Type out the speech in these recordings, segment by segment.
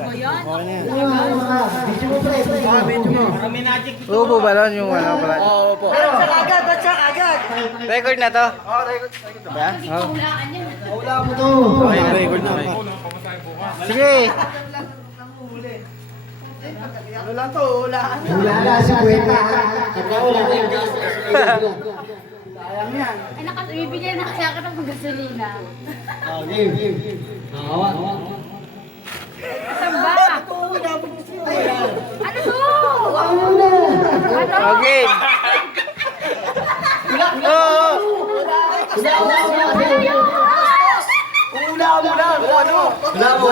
Okay na yan. Video mo, pre. Video mo. Oo po ba nun yung ano pala? Oo po. Ba't siya agad? Record na to? Oo, record na ba? Oo. Wala mo to. Okay, record na. Okay. Sige. Ano lang to, ulaan. Ulaan si Kuweta. Wala na yung gas. Sayang yan. Ay, bibigyan na kaya ka ng gasolina. Game. Hawa. Saan ba? Ano to? Okay. Oo. Ula mo lang. Ano? Ula mo.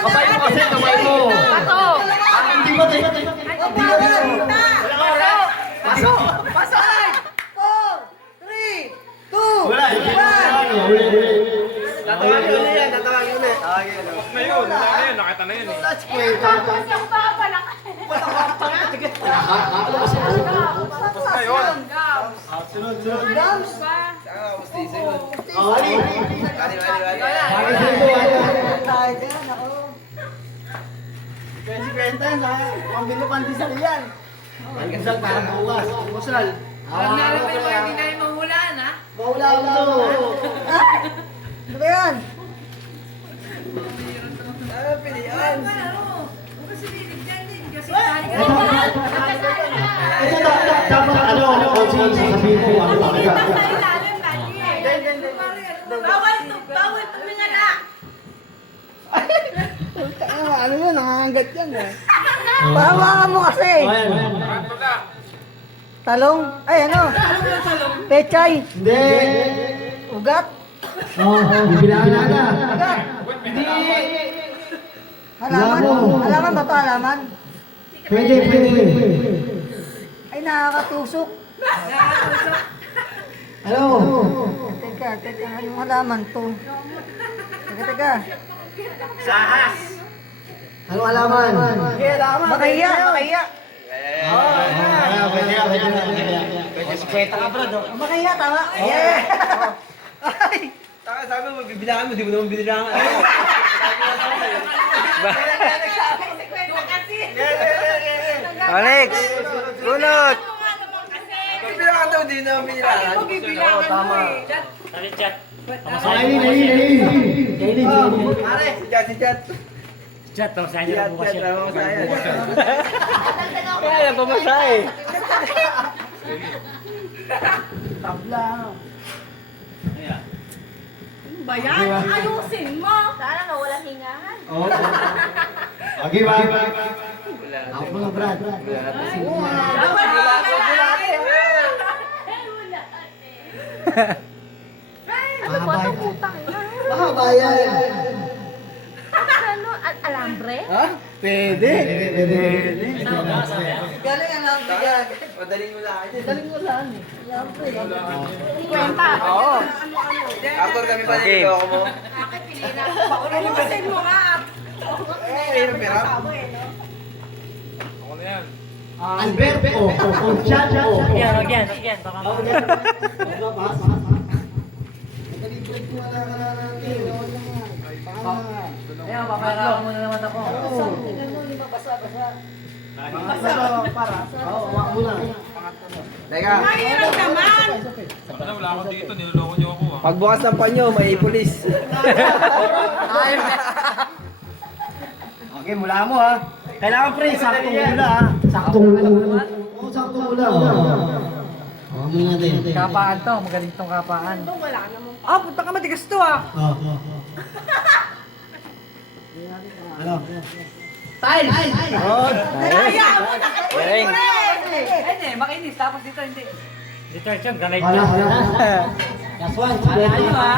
Kapay mo kasi, kamay mo. Pato! Hindi ba tayo? Pasok! Pasok! 4, 3, 2, Wala. 1! Tatawagin ulit yan. Tatawagin ulit. Wala na yun, nakita na yun eh. Touch Kuweta. Kasi ang papalak. Ngayon. Sunod. Gams! Ali. Kasi kwenta yan ha. Pambili pandesal yan. Pandesal para bukas. Busal. Huwag na alam mo yung mga hindi na yung mahulaan, ha? Maula to. Ano ba yan? Ano pilihan? Ito dapat ano coaching sasabihin ko ano talaga. Bawal tumingala. Ano yun? Nangangagat yan, eh. Pahawakan mo kasi. Talong? Ay, ano? Pechay? Hindi. Ugat? Bibilaan na. Ugat? Hindi. Halaman? Halaman ba ito? Halaman? Pwede. Ay, nakakatusok. Ano? Teka. Anong halaman to? Teka. Ano alaman? Makaya. Pwede si Kweta ka bro. Makaya, tama. Yeah. Sabi mo, bibilangan mo, di mo naman bibilangan. Alex. Gunot. Bibilangan daw, di naman bibilangan. Tama. Kainin. Pare, si Chat. Chat, tamasahin niyo lang bukas yan. Kaya lang pamasahe. Tabla. Bayan, ayusin mo. Sana nga walang hingahan. Oo. Okay, bye. Ako mga Brad. Ano ba ito putang ina? Mahaba yan. Ano? Alambre? Ha? Pwede. Galing ang lang bigyan. Madaling mo lang. Galing mo lang. Kwenta. Oo. Actor kami pa Okay. niloko mo. Bakit pinila? Paulitin mo nga. Hirap. Ako na yan. Alberto. Conchado. Wag yan. Baka Ayan, papalawan mo na naman ako. Teka. Mahirap naman. Ano, wala akong dito, niloloko niyo ako ah. Pagbukas ng panyo, may pulis. Okay, mula mo ha. Kailangan pre, saktong mula ha. Saktong mula. Oo, saktong mula. Oo, muna natin. Kapaan to, magaling tong kapaan. Wala naman. Ah, punta ka matigas to ah. Oo. Ano? Tiles! Oo. Kaya mo na kasi. Galing. Hindi, makinis. Tapos dito hindi. detergent, granite Wala, na. wala. Last one. Ano ha?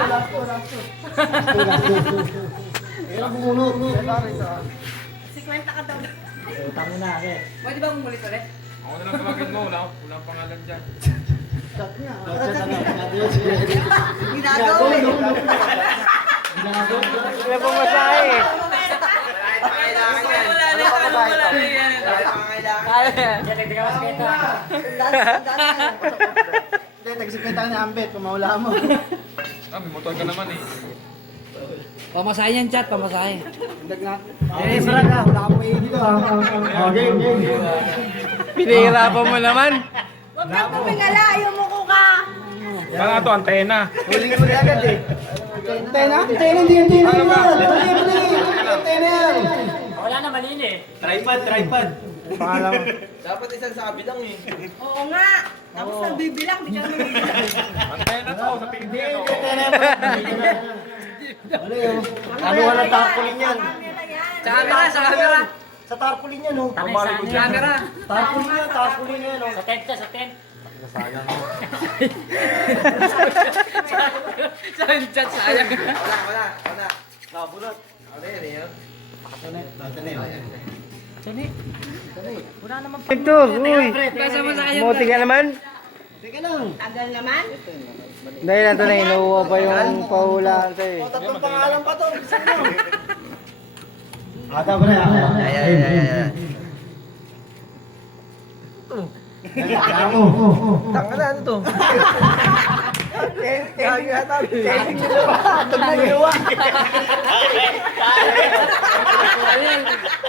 Kailangan bumunot. Si kwenta ka daw. Tama na, okay. Pwede ba umulit ulit? Ako na lang tawagin mo, wala akong pangalan dyan. Ginagawa eh. Kaya pamasahe. Yan, nagdaga mas kita. Hindi, tagsikwenta ni Ambet, pumawala mo. Ah, may motor ka naman eh. Pamasahe yan, chat. Pamasahe. Eh, Brad ah. Wala akong maigi dito ah. Oh, game. Pinahirapan mo naman. Huwag kang tumingala, yumuko ka. Baka ito, antena. Huli agad eh. Antena, hindi. Antena yan. Wala na malini eh. Tripod. Pangalan mo. Dapat isang sabi lang eh. Oo nga. Tapos nagbibilang, di ka naman. Antena to, sa tingin ko. Ano yun? Ano walang tarpaulin yan? Camera yan. Sa camera. Sa tarpaulin yan, oh. Tanay sa ano yan. Camera. Tarpaulin yan, oh. Sa tent ka, sa tent. Sa chat, sayang. Wala. Nabulot. Ano yan eh? Ito, uy. Kasama sa kayo. Moti ka naman. Teka lang. Tagal naman. Dahil nato na inuwa pa yung pahulaan sa'yo. Tatlong pangalan pa to. Bilisan mo. Ata, pre. Ayan. Tanga na, ano to?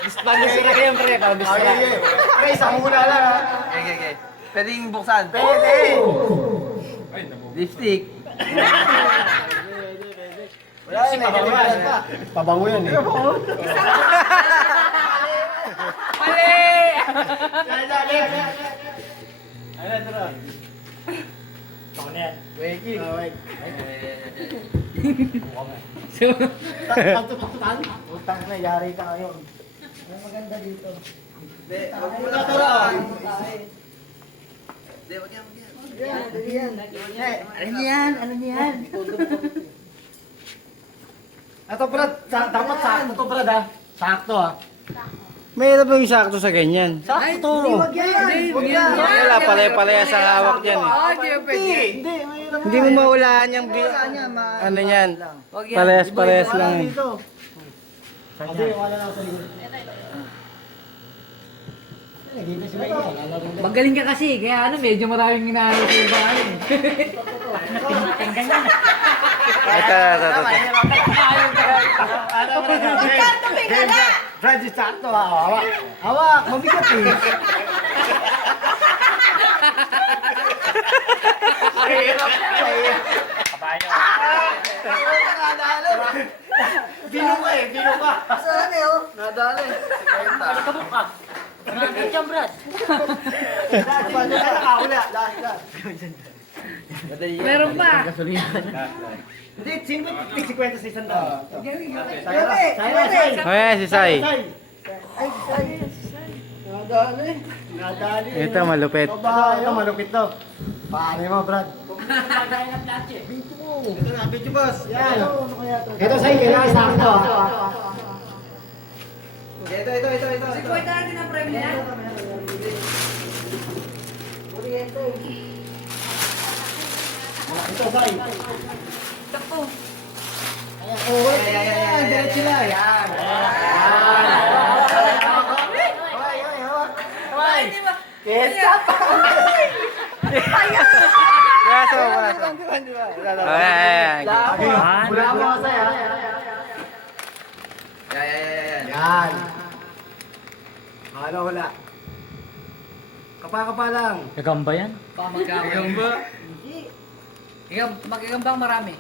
Spanish na kayo, pre. Pre, isang muna lang, ha. Okay. Pwedeng buksan. Ay, nabu. Lipstick. Wala yan, pabango yan, eh. Ako na yan. Utang na, yari ka ngayon. Hindi, wag mo na tara. Hindi, wag yan. Ano yan? Ito, Brad. Dapat sakto to, Brad, ha. Sakto, ha. Mahirap yung sakto sa ganyan. Sakto. Wag yan. Wala, pare-parehas ang hawak yan eh. Hindi, pwede. Hindi mo maulaan yung ano yan. Wag yan. Parehas lang eh. Kasi wala lang sa likod. Nagiging si Mike. Magaling ka kasi, kaya medyo maraming inaayos sa bahay. Tinggan yan. Ito. Huwag kang tumingala. Brad, sakto, ha. Hawak. Hawak, mabigat, eh. Kabayo. Bino ka. Saan eh, oh? Nadali. Kabuk ka. Nandun dyan, Brad. Meron pa. Hindi, sino ba 50 sa isang daan? Ayan, si Sai. Nadali. Ito, malupit. Ito, malupit to. Paano mo, Brad? Nagkakain ng planche. Ito na, video boss. Yan. Ito sa'yo, kailangan sakto, ha. Ito. Pwede natin ang premium yan. Ito, sa'yo. Takpo. Ayan, diretso lang. Yan. Ay, di ba? Kaso. Ayan. Wala mo kasi, ha. Yan. Ano, wala. Kapa lang. Gagamba yan? Magagamba. Magagambang marami.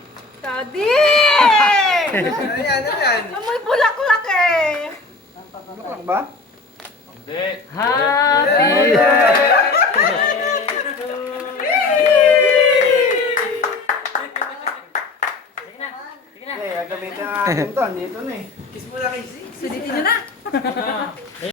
Daddy! Ano yan? Amoy bulaklak eh. Ano ba? Hindi. Happy Sige na. Gagamitin ang akin to. Dito na, eh. Kiss mo na, Casey. Sulitin nyo na.